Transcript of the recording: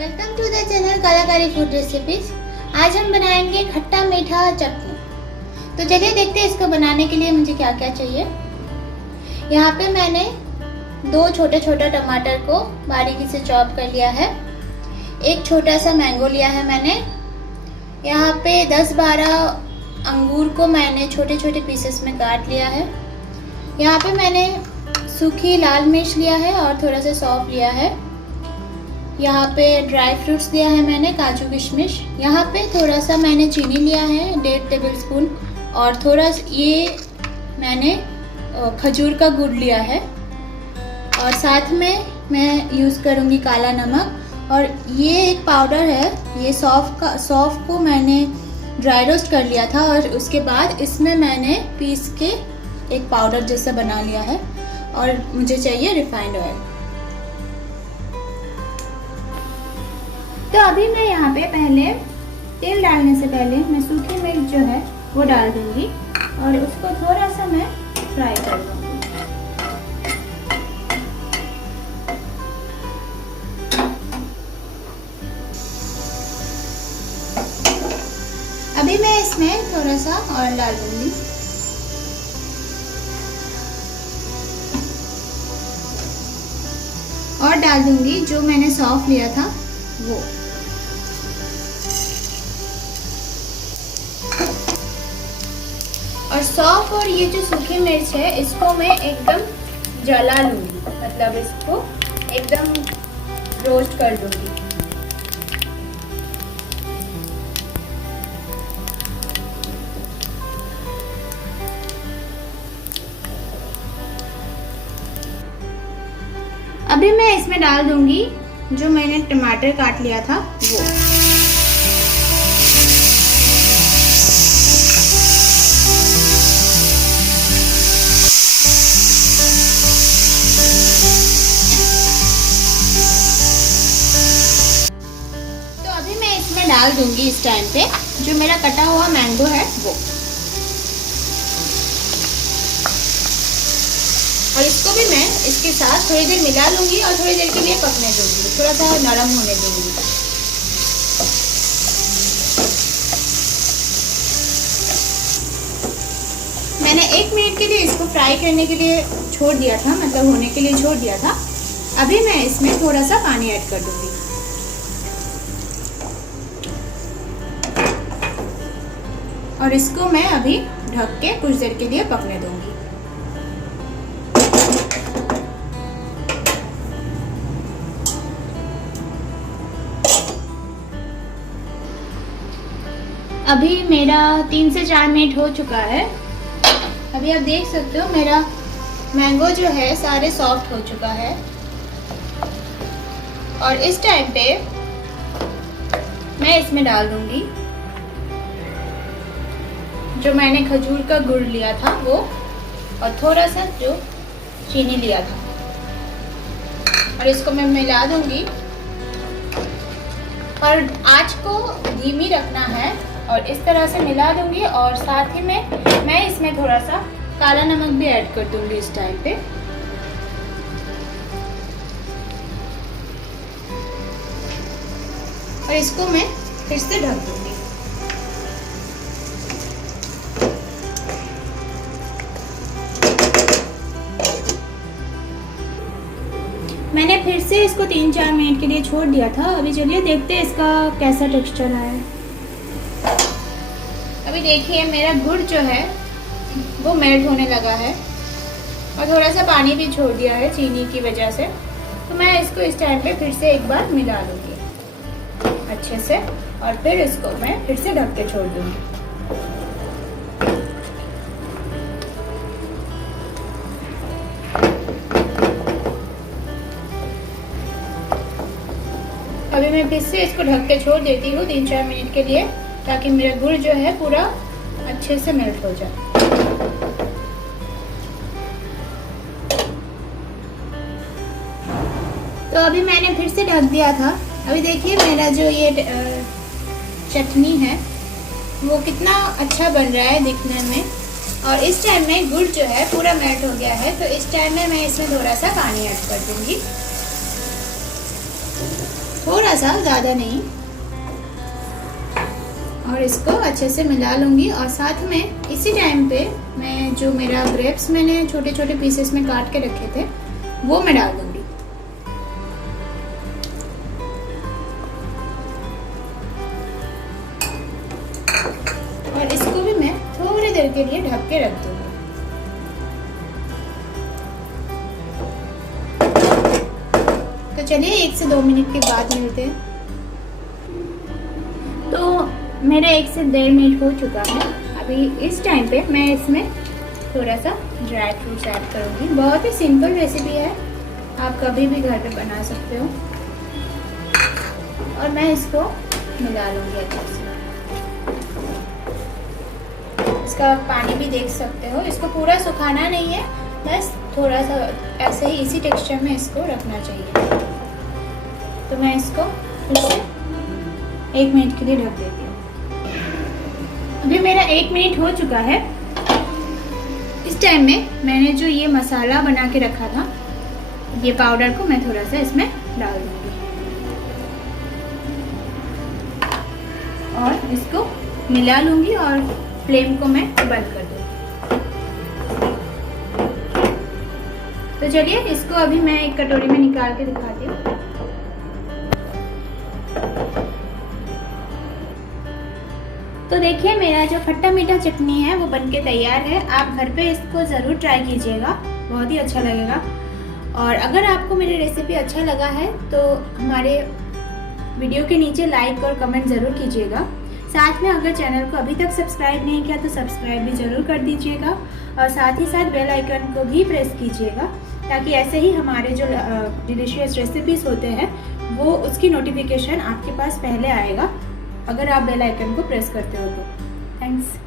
Welcome to the channel कलाकारी food recipes. आज हम बनाएंगे खट्टा मीठा चटनी। तो चलिए देखते हैं इसको बनाने के लिए मुझे क्या क्या चाहिए। यहाँ पे मैंने 2 छोटे छोटे टमाटर को बारीकी से चॉप कर लिया है। एक छोटा सा मैंगो लिया है मैंने। यहाँ पे 10-12 अंगूर को मैंने छोटे छोटे पीसेस में काट लिया है। यहाँ पे मैंने सूखी लाल मिर्च लिया है और थोड़ा सा सौंफ लिया है। यहाँ पे ड्राई फ्रूट्स लिया है मैंने, काजू किशमिश। यहाँ पे थोड़ा सा मैंने चीनी लिया है 1.5 टेबलस्पून और थोड़ा ये मैंने खजूर का गुड़ लिया है। और साथ में मैं यूज़ करूँगी काला नमक। और ये एक पाउडर है, ये सौंफ को मैंने ड्राई रोस्ट कर लिया था और उसके बाद इसमें मैंने पीस के एक पाउडर जैसा बना लिया है। और मुझे चाहिए रिफाइंड ऑयल। तो अभी मैं यहाँ पे पहले तेल डालने से पहले मैं सूखी मिर्च जो है वो डाल दूंगी और उसको थोड़ा सा मैं फ्राई कर दूंगी। अभी मैं इसमें थोड़ा सा ऑयल डाल दूंगी। और डाल दूंगी जो मैंने सौंफ लिया था वो। और सौंफ और ये जो सूखी मिर्च है इसको मैं एकदम जला लूंगी, मतलब इसको एकदम रोस्ट कर दूंगी। अभी मैं इसमें डाल दूंगी जो मैंने टमाटर काट लिया था वो। तो अभी मैं इसमें डाल दूंगी इस टाइम पे जो मेरा कटा हुआ मैंगो है वो। और इसको भी मैं इसके साथ थोड़ी देर मिला लूंगी और थोड़ी देर के लिए पकने दूंगी, थोड़ा सा नरम होने दूंगी। मैंने 1 मिनट के लिए इसको फ्राई करने के लिए छोड़ दिया था, मतलब होने के लिए छोड़ दिया था। अभी मैं इसमें थोड़ा सा पानी ऐड कर दूंगी। और इसको मैं अभी ढक के कुछ देर के लिए पकने दूंगी। अभी मेरा 3 से 4 मिनट हो चुका है। अभी आप देख सकते हो मेरा मैंगो जो है सारे सॉफ्ट हो चुका है। और इस टाइम पे मैं इसमें डाल दूंगी जो मैंने खजूर का गुड़ लिया था वो और थोड़ा सा जो चीनी लिया था। और इसको मैं मिला दूंगी और आँच को धीमी रखना है और इस तरह से मिला दूंगी। और साथ ही में मैं इसमें थोड़ा सा काला नमक भी ऐड कर दूंगी इस टाइम पे। और इसको मैं फिर से ढक दूंगी। मैंने फिर से इसको 3-4 मिनट के लिए छोड़ दिया था। अभी चलिए देखते हैं इसका कैसा टेक्सचर आया है। अभी देखिए मेरा गुड़ जो है वो मेल्ट होने लगा है और थोड़ा सा पानी भी छोड़ दिया है चीनी की वजह से। तो मैं इसको इस टाइम पे फिर से एक बार मिला लूँगी अच्छे से और फिर इसको मैं फिर से ढक के छोड़ दूँगी। अभी मैं फिर से इसको ढक के छोड़ देती हूँ 3-4 मिनट के लिए, ताकि मेरा गुड़ जो है पूरा अच्छे से मेल्ट हो जाए। तो अभी मैंने फिर से ढक दिया था। अभी देखिए मेरा जो ये चटनी है वो कितना अच्छा बन रहा है दिखने में। और इस टाइम में गुड़ जो है पूरा मेल्ट हो गया है। तो इस टाइम में मैं इसमें थोड़ा सा पानी ऐड कर दूंगी। थोड़ा थोड़ा सा, ज़्यादा नहीं। और इसको अच्छे से मिला लूँगी। और साथ में इसी टाइम पे मैं जो मेरा ग्रेप्स मैंने छोटे छोटे पीसेस में काट के रखे थे वो मैं डाल दूँगी। और इसको भी मैं थोड़ी देर के लिए ढक के रख दूँगी। तो चलिए 1 से 2 मिनट के बाद मिलते हैं। तो मेरा 1 से 1.5 मिनट हो चुका है। अभी इस टाइम पे मैं इसमें थोड़ा सा ड्राई फ्रूट्स ऐड करूँगी। बहुत ही सिंपल रेसिपी है, आप कभी भी घर पे बना सकते हो। और मैं इसको मिला लूँगी अच्छे से। इसका पानी भी देख सकते हो, इसको पूरा सुखाना नहीं है, बस थोड़ा सा ऐसे ही इसी टेक्सचर में इसको रखना चाहिए। तो मैं इसको फिर से 1 मिनट के लिए ढक देती हूँ। अभी मेरा 1 मिनट हो चुका है। इस टाइम में मैंने जो ये मसाला बना के रखा था, ये पाउडर को मैं थोड़ा सा इसमें डाल दूँगी और इसको मिला लूँगी और फ्लेम को मैं बंद कर दूँगी। तो चलिए इसको अभी मैं एक कटोरी में निकाल के दिखाती हूँ। तो देखिए मेरा जो खट्टा मीठा चटनी है वो बनके तैयार है। आप घर पे इसको ज़रूर ट्राई कीजिएगा, बहुत ही अच्छा लगेगा। और अगर आपको मेरी रेसिपी अच्छा लगा है तो हमारे वीडियो के नीचे लाइक और कमेंट ज़रूर कीजिएगा। साथ में अगर चैनल को अभी तक सब्सक्राइब नहीं किया तो सब्सक्राइब भी ज़रूर कर दीजिएगा। और साथ ही साथ बेल आइकन को भी प्रेस कीजिएगा, ताकि ऐसे ही हमारे जो डिलीशियस रेसिपीज़ होते हैं वो उसकी नोटिफिकेशन आपके पास पहले आएगा, अगर आप बेल आइकन को प्रेस करते हो तो। थैंक्स।